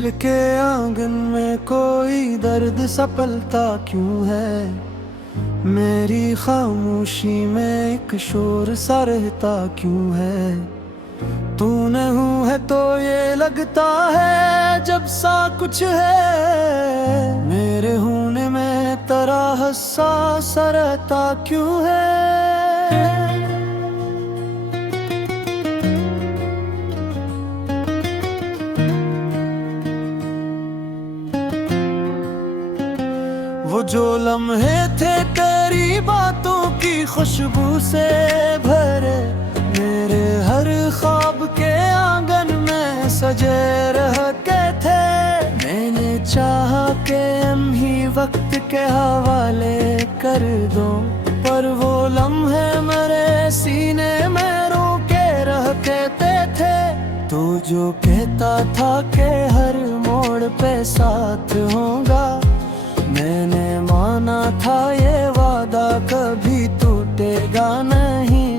दिल के आंगन में कोई दर्द सपलता क्यों है। मेरी खामोशी में एक शोर सा रहता क्यों है। तू नहीं है तो ये लगता है जब सा कुछ है। मेरे होने में तरह सा रहता क्यों है। वो जो लम्हे थे तेरी बातों की खुशबू से भरे, मेरे हर ख्वाब के आंगन में सजे रहते थे। मैंने चाहा कि हम ही वक्त के हवाले कर दो, पर वो लम्हे मेरे सीने में रोके रहते थे। तो जो कहता था कि हर मोड़ पे साथ होगा, मैंने माना था ये वादा कभी टूटेगा नहीं।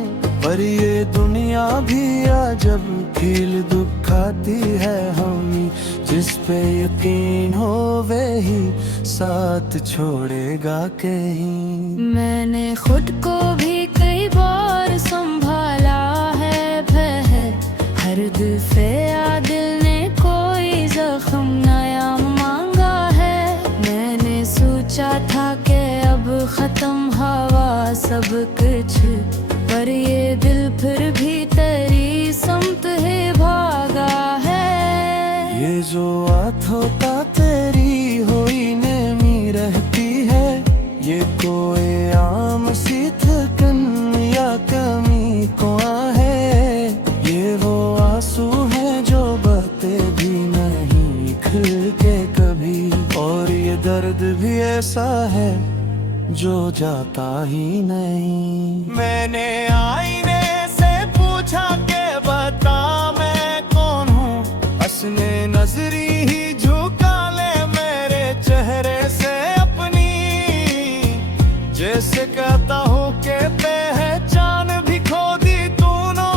पर ये दुनिया भी अजब खेल दिखाती है हमें, जिस पे यकीन हो वे ही साथ छोड़ेगा कहीं। मैंने खुद को भी कई बार संभाला है बहर, हर दफे दिल ने कोई जख्म नया मांगा है। मैंने सोचा था कि अब खत्म हवा सब कुछ, पर ये दिल फिर भी तेरी समत ही भागा है। ये जो बात होता तेरी होई नेमी रहती है, ये कोई आम सी थकन या कमी को है। ये वो आंसू है जो बहते भी नहीं खुल के कभी, और ये दर्द भी ऐसा है जो जाता ही नहीं। मैंने आईने से पूछा के बता मैं कौन हूँ, हंसने नजरी ही झुका ले मेरे चेहरे से अपनी। जैसे कहता हूँ कि पहचान भी खो दी तूने,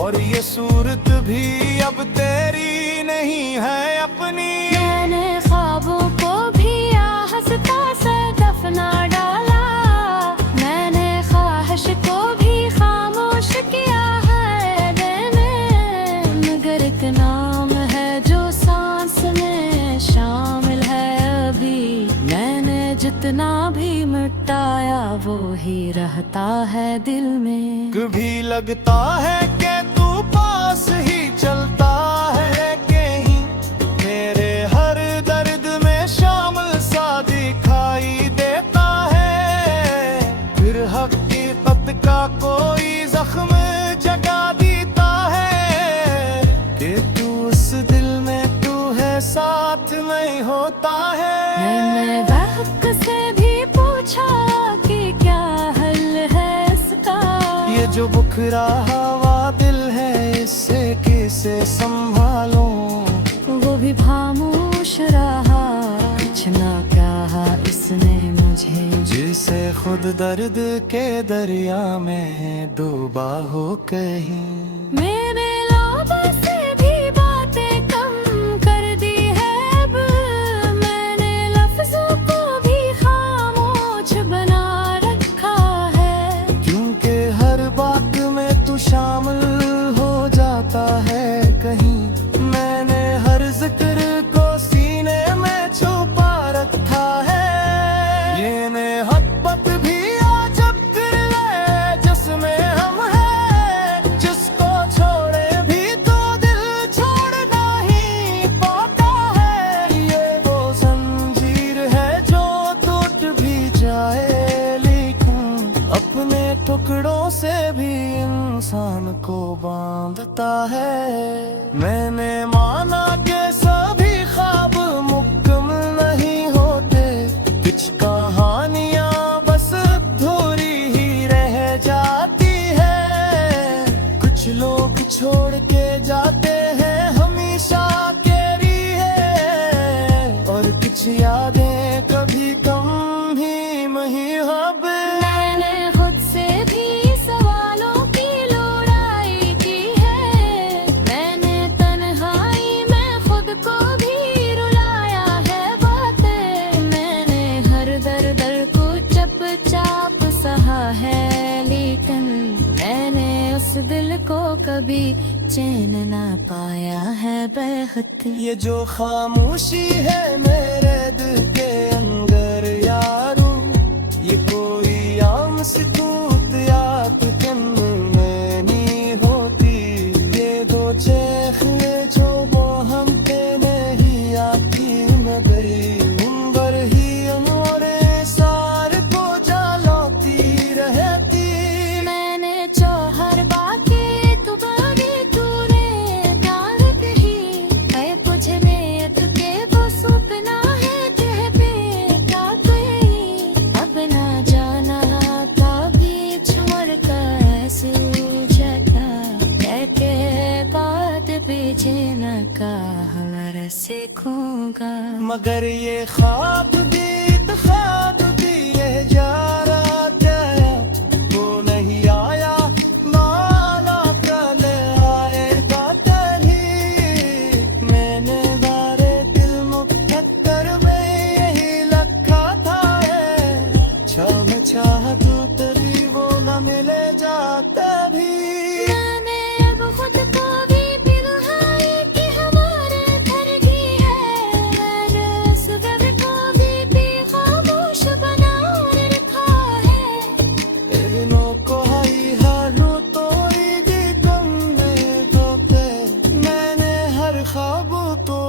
और ये सूरत भी अब तेरी नहीं है अपनी। मैंने ख्वाबों को भी हंसता से दफना डाला, मैंने ख्वाहिश को भी खामोश किया है देने। मगर एक नाम है जो सांस में शामिल है अभी, मैंने जितना भी मिटाया वो ही रहता है दिल में। कभी लगता है कि तू पास ही चलता है कहीं, मेरे हर दर्द में शामिल सा दिखाई देता है। फिर हकीकत का कोई जख्म जगा देता है कि तू उस दिल में तू है साथ नहीं होता है। मैंने वक्त से भी पूछा कि क्या हल है इसका, ये जो बुखरा हवा दिल है इससे कैसे संभालूं। वो भी खामोश रहा, कुछ ना कहा इसने मुझे। जिसे खुद दर्द के दरिया में डूबा हो कहीं। मेरे लाबों से भी बातें कम कर दी है अब, मैंने लफ्जों को भी खामोश बना रखा है। क्योंकि हर बात में तू शामिल हो जाता है कहीं, मैंने हर जिक्र को सीने में छुपा रखा है। ये मोहब्बत भी अजब दिल है जिसमें हम हैं, जिसको छोड़े भी तो दिल छोड़ना ही पाता है। ये वो जंजीर है जो टूट भी जाए, लेकिन अपने टुकड़ों से भी इंसान को बांधता है। मैंने माना कि सभी ख्वाब मुकम्मल नहीं होते, कुछ कहानियां बस अधूरी ही रह जाती है। कुछ लोग छोड़ के जाते हैं हमेशा के लिए, और कुछ यादें कभी कम ही महब। मैंने खुद से भी सवालों की लड़ाई की है, कभी चैन ना पाया है बेखुद। ये जो खामोशी है मेरे दिल के अंदर यारो, ये कोई आम सुकूत याद किन में नहीं होती। ये दो चेहरे जो वो हम पे नहीं आती मैं गई उम्र ही उम्रे सार को जालौती रहती। मैंने चौहर बाकी तू बागी तूने डाल ही है बुझने अटके वो सपना है तेह पे का गई। अब ना जाना कभी छोड़ कर ऐसे उजटा कहके बात बेचना का हमारा सीखूंगा। मगर ये ख्वाब भी ये जा रहा गया, वो नहीं आया माला कल आएगा तभी। मैंने बारे दिल मुकद्दर में यही रखा था छाव चाह तू तेरी वो न मिले जाता भी। मैंने अब खुद को भी पिघलाई कि हमारे घर की है। मैंने उस घर को भी खामोश बना रखा है। दिनों को हाई हारू तो ईदी कम होते। मैंने हर ख्वाब तो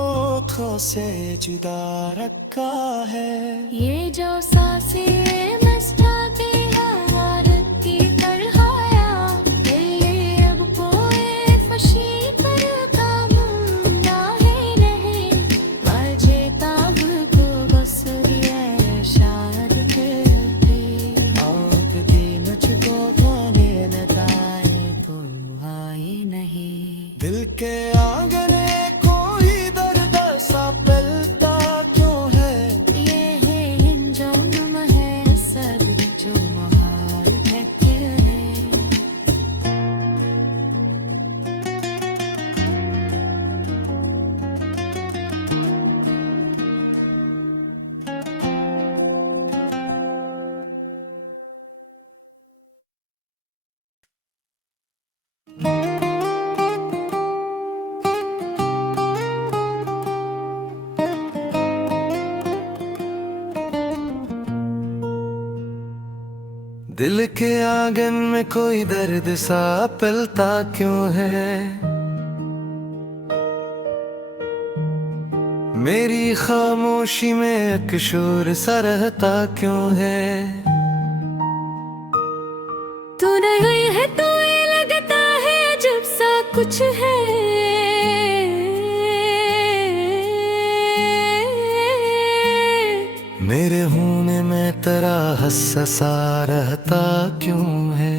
खो से जुदा रखा है। ये जो सांसें मस्ता की हरारत की तरहाया, ये अब कोई फशी पर कामुंदा है नहीं। बाजे ताब को बसरिए शाद के आँख दी मुझको गाने न गाए तो आई नहीं। दिल के आंगने कोई दर्द सा पलता क्यों है। ये है हिंजौन है सब जो महाल है कहने। दिल के आंगन में कोई दर्द सा पलता क्यों है। मेरी खामोशी में एक शोर सा रहता क्यों है। तू नहीं है तो ये लगता है जब सा कुछ है। मेरे होने में तेरा हस्सा रहता क्यों है।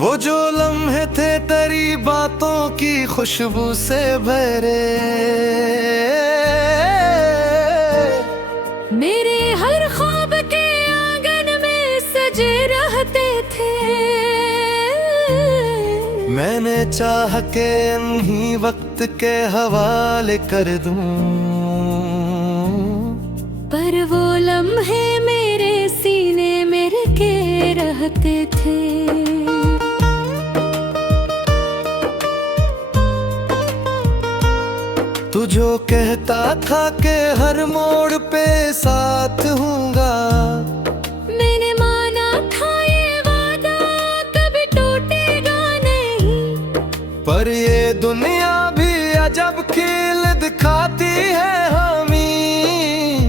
वो जो लम्हे थे तेरी बातों की खुशबू से भरे। मेरे हर ख्वाब के आंगन में सजे रहते थे। मैंने चाह के इन्हीं वक्त के हवाले कर दूं, पर वो लम्हे मेरे सीने में रखे रहते थे। तू जो कहता था कि हर मोड़ पे साथ हूँगा, मैंने माना था ये वादा कभी टूटेगा नहीं। पर ये दुनिया भी अजब खेल दिखाती है हमें।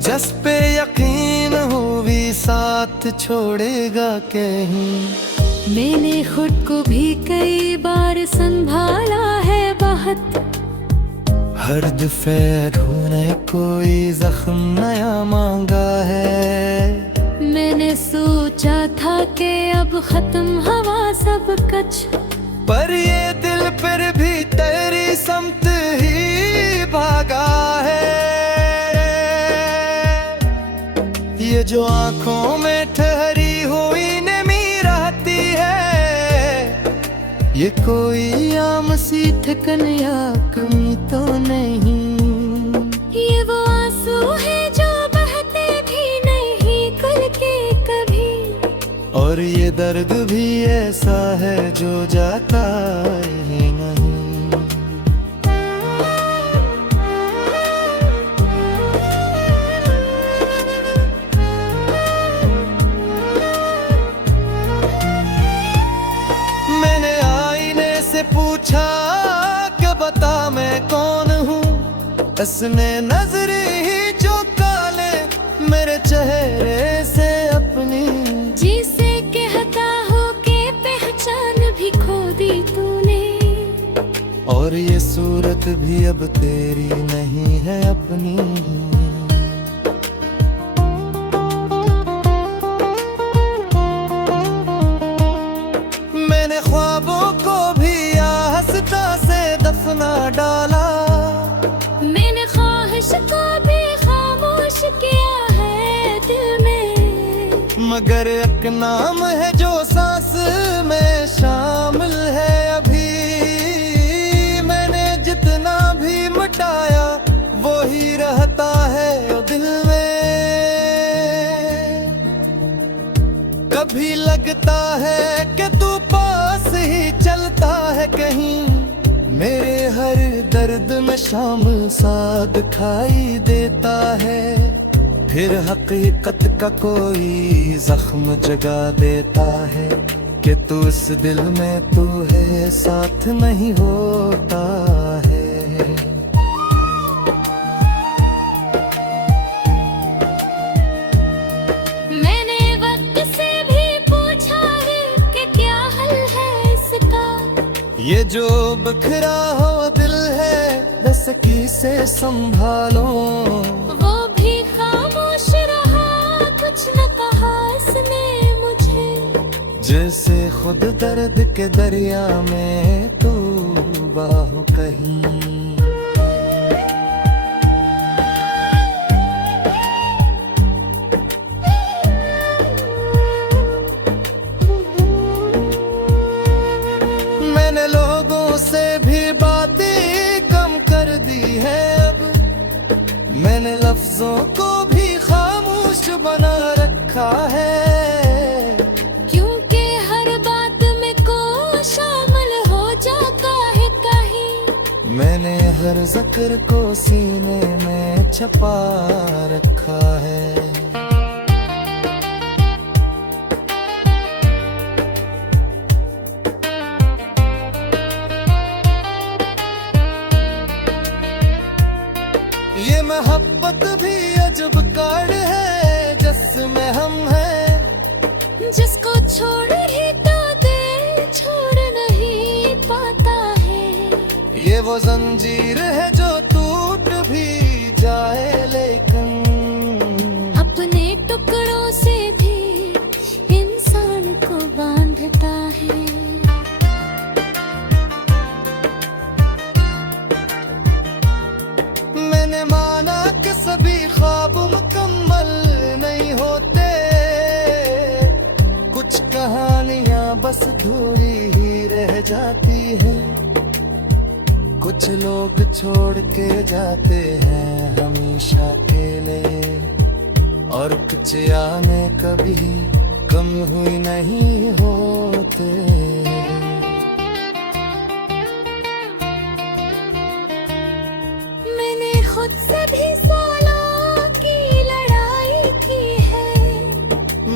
जिस पे यकीन हो भी साथ छोड़ेगा कहीं। मैंने खुद को भी कई बार संभाला है बहुत। हर दफे ढूंढे कोई जख्म नया मांगा है। मैंने सोचा था कि अब खत्म हवा सब कुछ, पर ये दिल फिर भी तेरी समत ही भागा है। ये जो आंखों में ठहरी हुई नमी रहती है, ये कोई आम सी थकन या कमी तो नहीं। ये वो आंसू है जो बहते भी नहीं दर्द भी ऐसा है जो जाता ही नहीं। मैंने आईने से पूछा कि बता मैं कौन हूँ, इसने नजर ही जो काले मेरे चेहरे से अपनी, जिसे कहता हो के पहचान भी खो दी तूने, और ये सूरत भी अब तेरी नहीं है अपनी। मैंने ख्वाबों को भी हंसता से दफना डाला, मैंने ख्वाहिश को भी खामोश किया है दिल में, मगर एक नाम है जो सांस में शामिल है अभी। मैंने जितना भी मिटाया वो ही रहता है दिल में। कभी लगता है कि तू पास ही चलता है कहीं, मेरे हर दर्द में शामिल सा दिखाई देता है, फिर हकीकत का कोई जख्म जगा देता है कि तू इस दिल में तू है साथ नहीं होता है। मैंने वक्त से भी पूछा है कि क्या हल है इसका, ये जो बिखरा हो दिल है बस किसे संभालो, वो भी खामोश रहा कुछ न कहा इसने मुझे, जैसे खुद दर्द के दरिया में तू बाहु कहीं। मैंने लोगों से भी बातें कम कर दी है अब, मैंने लफ्जों को भी खामोश बना रखा है, क्योंकि हर बात में को शामिल हो जाता है कहीं, मैंने हर जिक्र को सीने में छुपा रखा है। ये मोहब्बत भी अजब कार्ड है जिसमें हम हैं, जिसको छोड़ ही तो दे छोड़ नहीं पाता है, ये वो जंजीर है जो टूट भी जाए लेकिन अपने टुकड़ों से भी इंसान को बांधता है। मैंने माना कि सभी ख्वाब मुकम्मल नहीं होते, कुछ कहानियां बस अधूरी ही रह जाती हैं, कुछ लोग छोड़ के जाते हैं हमेशा के लिए, और कुछ आने कभी कम हुई नहीं होते। मैंने खुद से भी सालों की लड़ाई की है,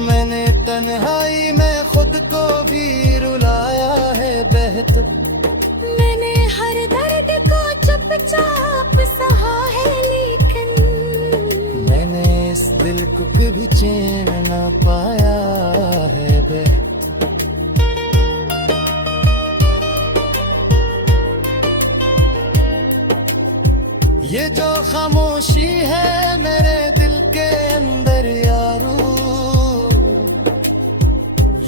मैंने तन्हाई में खुद को भी रुलाया है बेहद, मैंने हर दर्द को चुपचाप सहा है लेकिन मैंने इस दिल को कभी चैन न पाया है बेहद। ये जो खामोशी है मेरे दिल के अंदर यारो,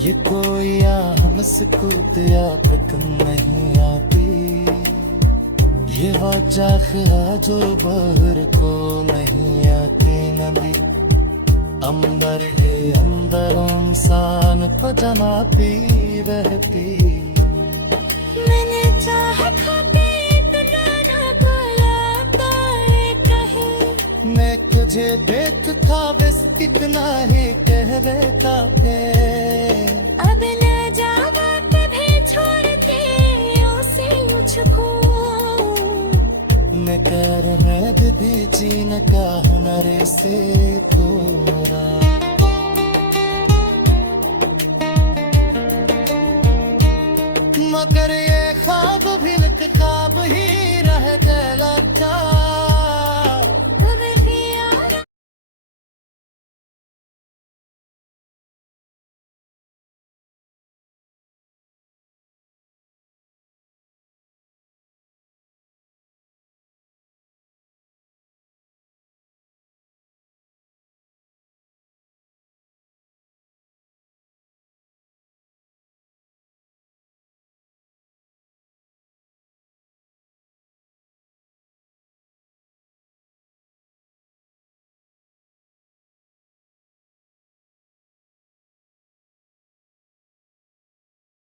ये कोई हम सुकूत या कम नहीं आती, ये वजह जो बहर को नहीं आती नबी, अंदर है अंदर इंसान को जनाती रहती। मैंने चाह खाते इतना न भुला पाए कहीं, मैं कुछ तुझे बेत था बस कितना ही कह देता थे अब न जावा कभी छोड़ते उसे मुझको न कर है भी जीना का हमारे से पूरा मगर ये ख्वाब भी